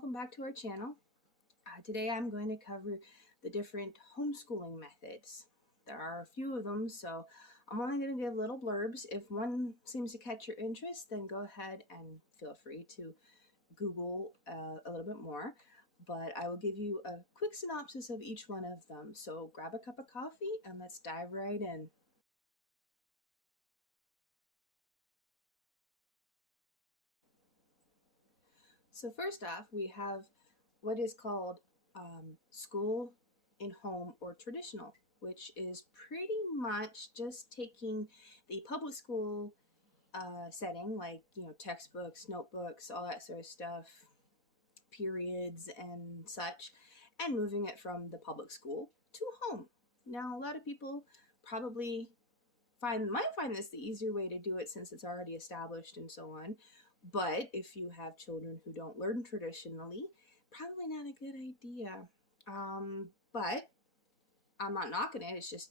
welcome back to our channel. Today I'm going to cover the different homeschooling methods. There are a few of them, so I'm only going to give little blurbs. If one seems to catch your interest, then go ahead and feel free to Google a little bit more. But I will give you a quick synopsis of each one of them. So grab a cup of coffee and let's dive right in. So first off, we have what is called school in home or traditional, which is pretty much just taking the public school setting, like textbooks, notebooks, all that sort of stuff, periods and such, and moving it from the public school to home. Now, a lot of people probably might find this the easier way to do it since it's already established and so on. But if you have children who don't learn traditionally, probably not a good idea. But I'm not knocking it. It's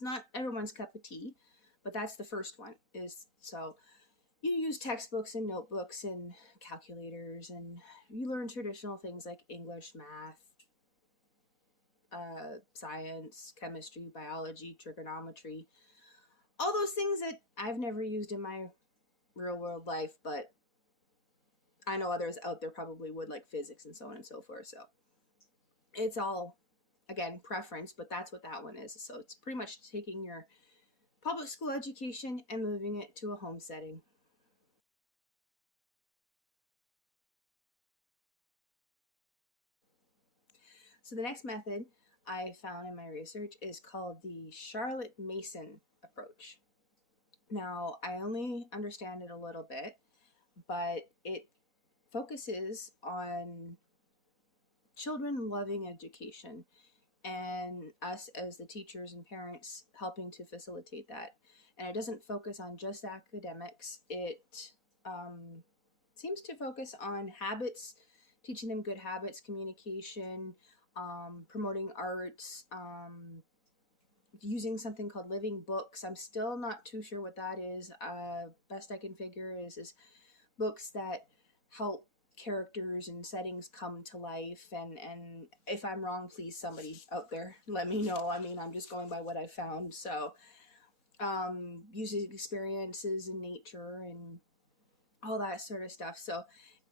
not everyone's cup of tea. But that's the first one. So you use textbooks and notebooks and calculators, and you learn traditional things like English, math, science, chemistry, biology, trigonometry, all those things that I've never used in my real world life, but I know others out there probably would, like physics and so on and so forth. So it's all, again, preference, but that's what that one is. So it's pretty much taking your public school education and moving it to a home setting. So the next method I found in my research is called the Charlotte Mason approach. Now, I only understand it a little bit, but it focuses on children loving education and us as the teachers and parents helping to facilitate that. And it doesn't focus on just academics. It seems to focus on habits, teaching them good habits, communication, promoting arts, using something called living books. I'm still not too sure what that is. Best I can figure is books that help characters and settings come to life, and if I'm wrong, please somebody out there let me know. I mean, I'm just going by what I found. So using experiences in nature and all that sort of stuff. So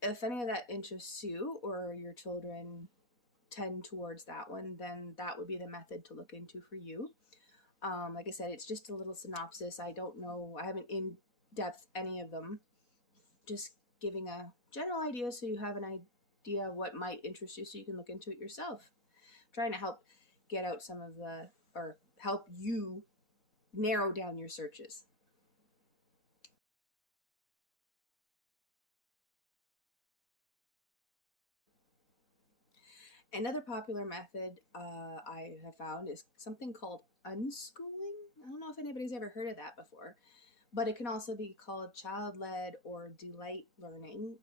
if any of that interests you or your children tend towards that one, then that would be the method to look into for you. Like I said, it's just a little synopsis. I don't know, I haven't in depth any of them, just giving a general idea so you have an idea of what might interest you so you can look into it yourself. Trying to help get out some of or help you narrow down your searches. Another popular method I have found is something called unschooling. I don't know if anybody's ever heard of that before, but it can also be called child-led or delight learning.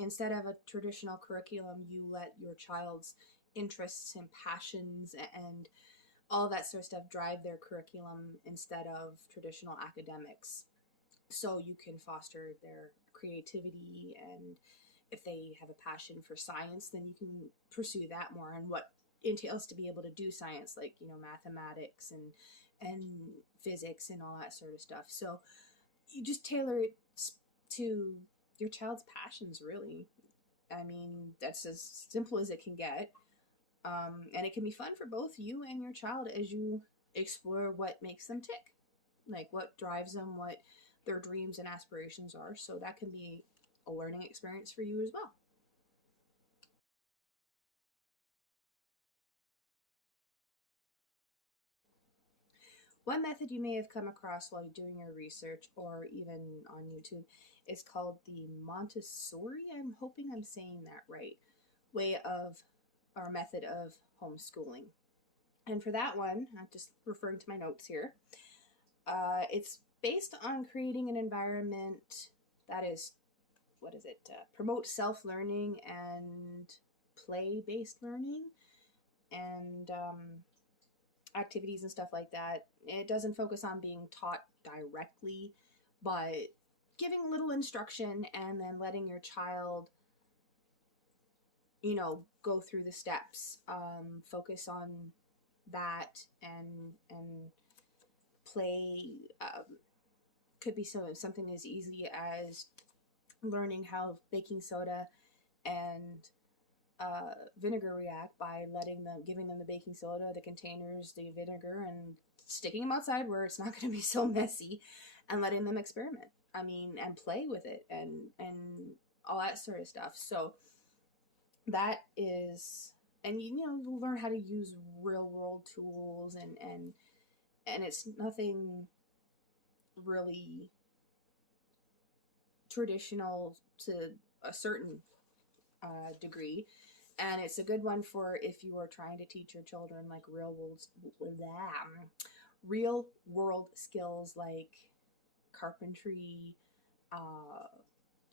Instead of a traditional curriculum, you let your child's interests and passions and all that sort of stuff drive their curriculum instead of traditional academics. So you can foster their creativity, and if they have a passion for science, then you can pursue that more, and what entails to be able to do science, like mathematics and physics and all that sort of stuff. So you just tailor it to your child's passions, really. I mean, that's as simple as it can get. And it can be fun for both you and your child as you explore what makes them tick, like what drives them, what their dreams and aspirations are. So that can be a learning experience for you as well. One method you may have come across while doing your research or even on YouTube is called the Montessori, I'm hoping I'm saying that right, way of or method of homeschooling. And for that one, I'm just referring to my notes here, it's based on creating an environment that is, promote self-learning and play-based learning and activities and stuff like that. It doesn't focus on being taught directly, but giving a little instruction and then letting your child you know, go through the steps, focus on that, and play. Could be something as easy as learning how baking soda and vinegar react by giving them the baking soda, the containers, the vinegar, and sticking them outside where it's not going to be so messy, and letting them experiment. I mean, and play with it, and all that sort of stuff. So that is, and you know, you learn how to use real world tools, and it's nothing really traditional to a certain degree, and it's a good one for if you are trying to teach your children like real world skills like carpentry,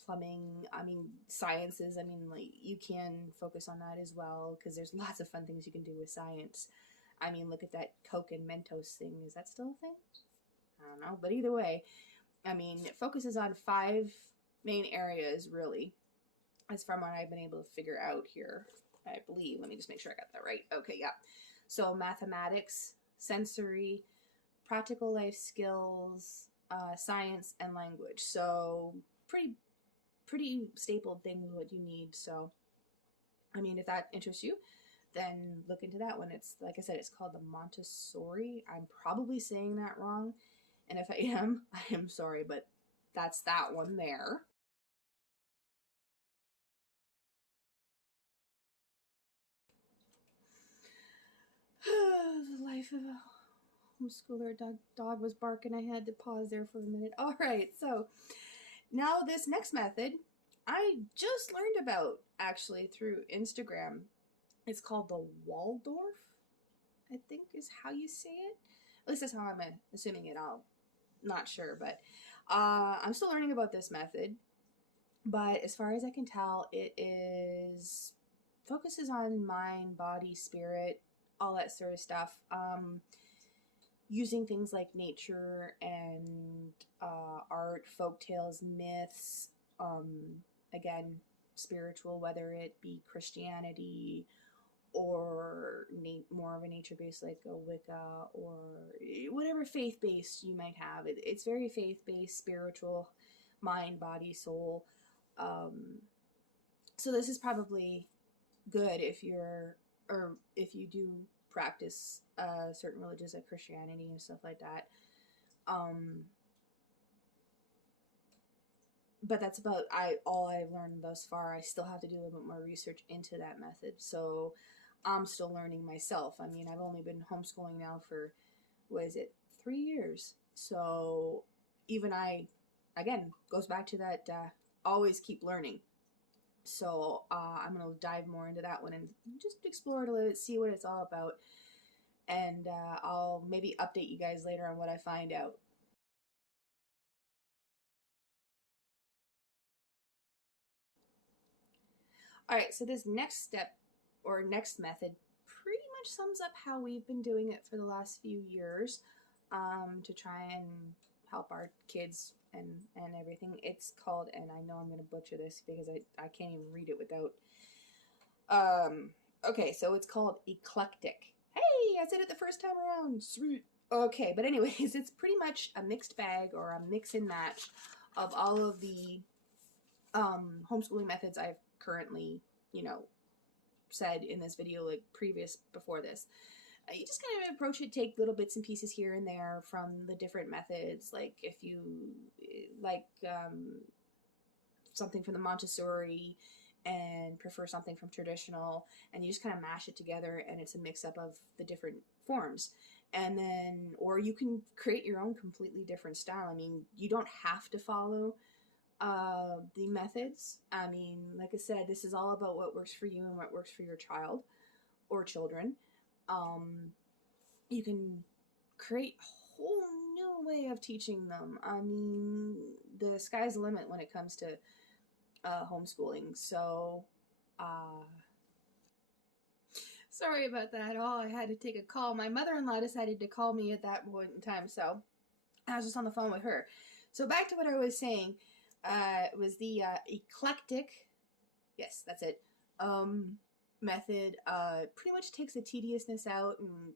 plumbing, I mean sciences. I mean, like, you can focus on that as well, because there's lots of fun things you can do with science. I mean, look at that Coke and Mentos thing. Is that still a thing? I don't know, but either way, I mean, it focuses on 5 main areas, really, as from what I've been able to figure out here, I believe. Let me just make sure I got that right. Okay, yeah. So mathematics, sensory, practical life skills, science, and language. So pretty staple things what you need. So, I mean, if that interests you, then look into that one. It's, like I said, it's called the Montessori. I'm probably saying that wrong, and if I am sorry, but that's that one there. The life of a homeschooler. Dog was barking. I had to pause there for a minute. All right, so now this next method I just learned about, actually, through Instagram. It's called the Waldorf, I think is how you say it. At least that's how I'm assuming it. I'm not sure, but I'm still learning about this method. But as far as I can tell, it focuses on mind, body, spirit, all that sort of stuff. Using things like nature and art, folk tales, myths, again, spiritual, whether it be Christianity or more of a nature-based, like a Wicca, or whatever faith-based you might have. It's very faith-based, spiritual, mind, body, soul. So this is probably good if you do practice certain religions like Christianity and stuff like that. But that's about all I've learned thus far. I still have to do a little bit more research into that method, so I'm still learning myself. I mean, I've only been homeschooling now for, 3 years? So even again, goes back to that always keep learning. So I'm going to dive more into that one and just explore it a little bit, see what it's all about, and I'll maybe update you guys later on what I find out. All right, so this next step or next method pretty much sums up how we've been doing it for the last few years, to try and help our kids and everything. It's called, and I know I'm going to butcher this because I can't even read it without, okay, so it's called eclectic. Hey, I said it the first time around. Sweet. Okay, but anyways, it's pretty much a mixed bag, or a mix and match of all of the homeschooling methods I've currently, said in this video, like before this. You just kind of approach it, take little bits and pieces here and there from the different methods. Like if you like something from the Montessori and prefer something from traditional, and you just kind of mash it together, and it's a mix-up of the different forms. And then, or you can create your own completely different style. I mean, you don't have to follow the methods. I mean, like I said, this is all about what works for you and what works for your child or children. You can create a whole new way of teaching them. I mean, the sky's the limit when it comes to homeschooling. So, sorry about that. Oh, I had to take a call. My mother-in-law decided to call me at that point in time, so I was just on the phone with her. So back to what I was saying. It was the eclectic, yes, that's it, um, method pretty much takes the tediousness out, and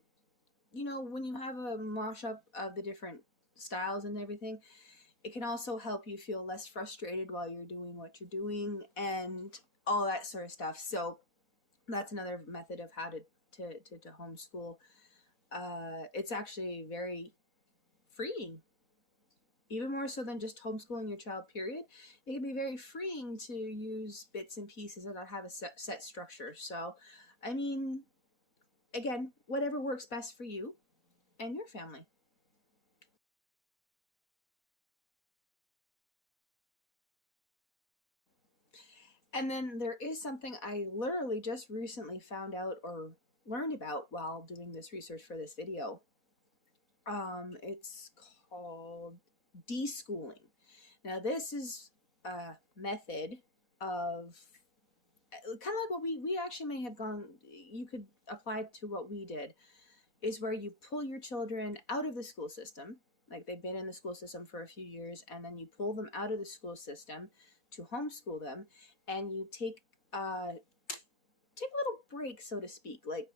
when you have a mosh up of the different styles and everything, it can also help you feel less frustrated while you're doing what you're doing and all that sort of stuff. So that's another method of how to homeschool. It's actually very freeing, even more so than just homeschooling your child, period. It can be very freeing to use bits and pieces and not have a set structure. So, I mean, again, whatever works best for you and your family. And then there is something I literally just recently found out or learned about while doing this research for this video. It's called deschooling. Now, this is a method of kind of like what we actually may have gone, you could apply to what we did, is where you pull your children out of the school system, like they've been in the school system for a few years, and then you pull them out of the school system to homeschool them, and you take a little break, so to speak. Like,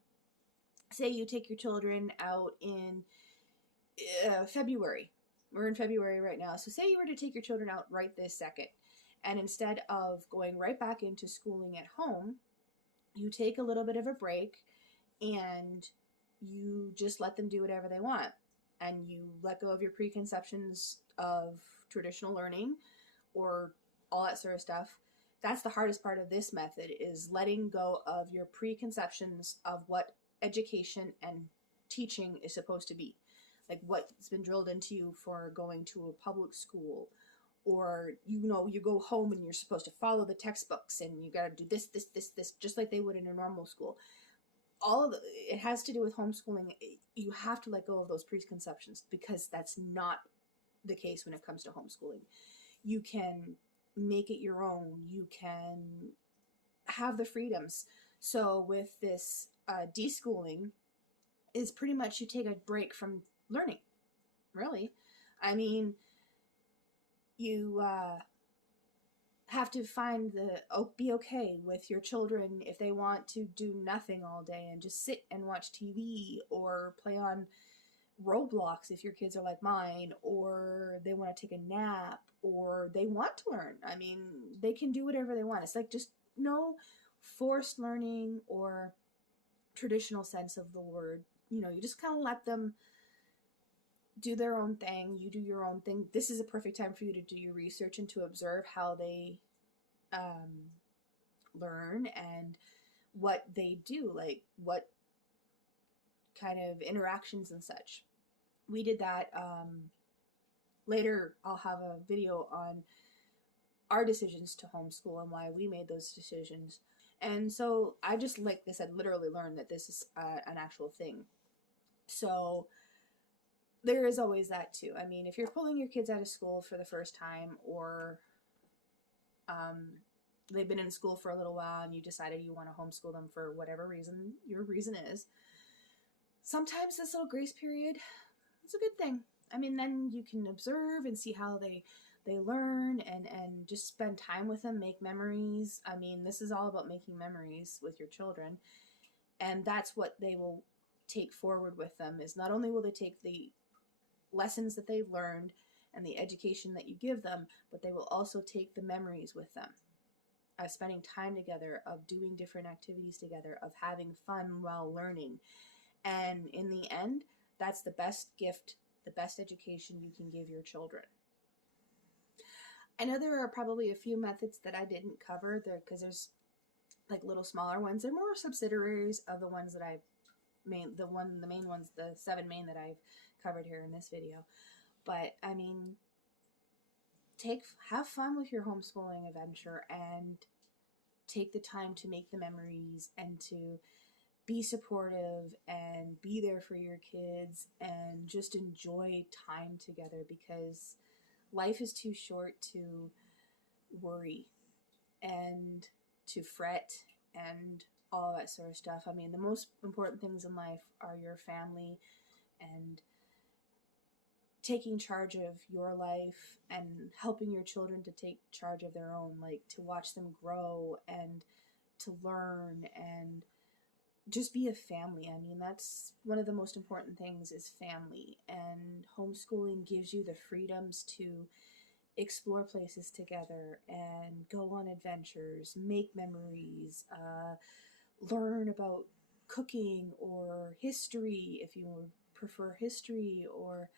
say you take your children out in February. We're in February right now. So say you were to take your children out right this second, and instead of going right back into schooling at home, you take a little bit of a break and you just let them do whatever they want. And you let go of your preconceptions of traditional learning or all that sort of stuff. That's the hardest part of this method, is letting go of your preconceptions of what education and teaching is supposed to be. Like what's been drilled into you for going to a public school, or you go home and you're supposed to follow the textbooks and you got to do this, just like they would in a normal school. It has to do with homeschooling. You have to let go of those preconceptions, because that's not the case when it comes to homeschooling. You can make it your own. You can have the freedoms. So with this deschooling, is pretty much you take a break from learning, really. I mean, you have to be okay with your children if they want to do nothing all day and just sit and watch TV or play on Roblox if your kids are like mine, or they want to take a nap, or they want to learn. I mean, they can do whatever they want. It's like just no forced learning or traditional sense of the word. You just kind of let them do their own thing. You do your own thing. This is a perfect time for you to do your research and to observe how they learn and what they do, like what kind of interactions and such. We did that. Later, I'll have a video on our decisions to homeschool and why we made those decisions. And so I just, like I said, literally learned that this is an actual thing. So there is always that too. I mean, if you're pulling your kids out of school for the first time, or they've been in school for a little while and you decided you want to homeschool them for whatever reason your reason is, sometimes this little grace period is a good thing. I mean, then you can observe and see how they learn and just spend time with them, make memories. I mean, this is all about making memories with your children. And that's what they will take forward with them, is not only will they take the lessons that they've learned and the education that you give them, but they will also take the memories with them of spending time together, of doing different activities together, of having fun while learning. And in the end, that's the best gift, the best education you can give your children. I know there are probably a few methods that I didn't cover there, because there's like little smaller ones. They're more subsidiaries of the ones that the main ones, the 7 main that I've covered here in this video. But I mean, have fun with your homeschooling adventure and take the time to make the memories and to be supportive and be there for your kids and just enjoy time together, because life is too short to worry and to fret and all that sort of stuff. I mean, the most important things in life are your family and taking charge of your life and helping your children to take charge of their own, like to watch them grow and to learn and just be a family. I mean, that's one of the most important things is family, and homeschooling gives you the freedoms to explore places together and go on adventures, make memories, learn about cooking or history if you prefer history, or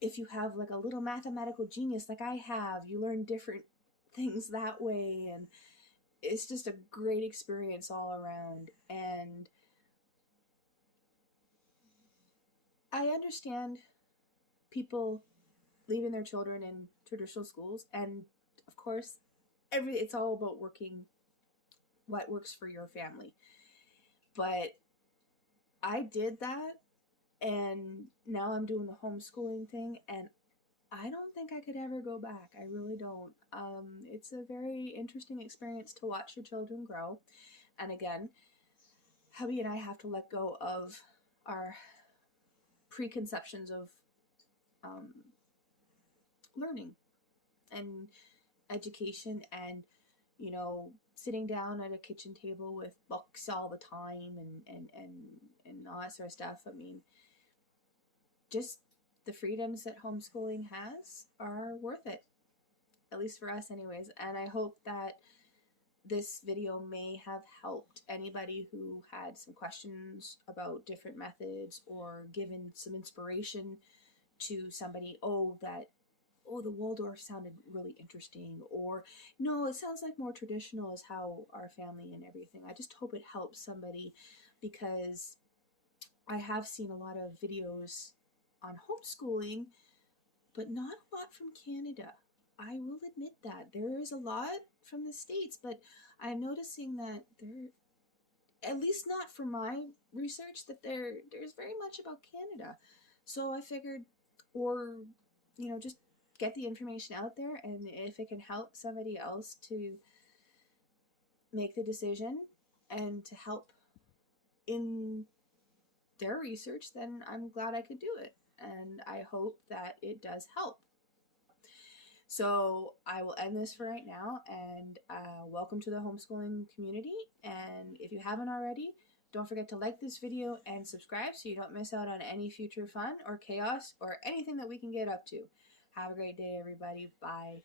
if you have like a little mathematical genius like I have, you learn different things that way, and it's just a great experience all around. And I understand people leaving their children in traditional schools, and of course it's all about working what works for your family. But I did that, and now I'm doing the homeschooling thing, and I don't think I could ever go back. I really don't. It's a very interesting experience to watch your children grow. And again, hubby and I have to let go of our preconceptions of um, learning and education, and sitting down at a kitchen table with books all the time and all that sort of stuff. I mean, just the freedoms that homeschooling has are worth it, at least for us anyways. And I hope that this video may have helped anybody who had some questions about different methods, or given some inspiration to somebody, the Waldorf sounded really interesting, or no, it sounds like more traditional is how our family and everything. I just hope it helps somebody, because I have seen a lot of videos on homeschooling, but not a lot from Canada. I will admit that. There is a lot from the States, but I'm noticing that there, at least not for my research, that there's very much about Canada. So I figured, or, just get the information out there, and if it can help somebody else to make the decision and to help in their research, then I'm glad I could do it. And I hope that it does help. So I will end this for right now, and welcome to the homeschooling community. And if you haven't already, don't forget to like this video and subscribe so you don't miss out on any future fun or chaos or anything that we can get up to. Have a great day, everybody. Bye.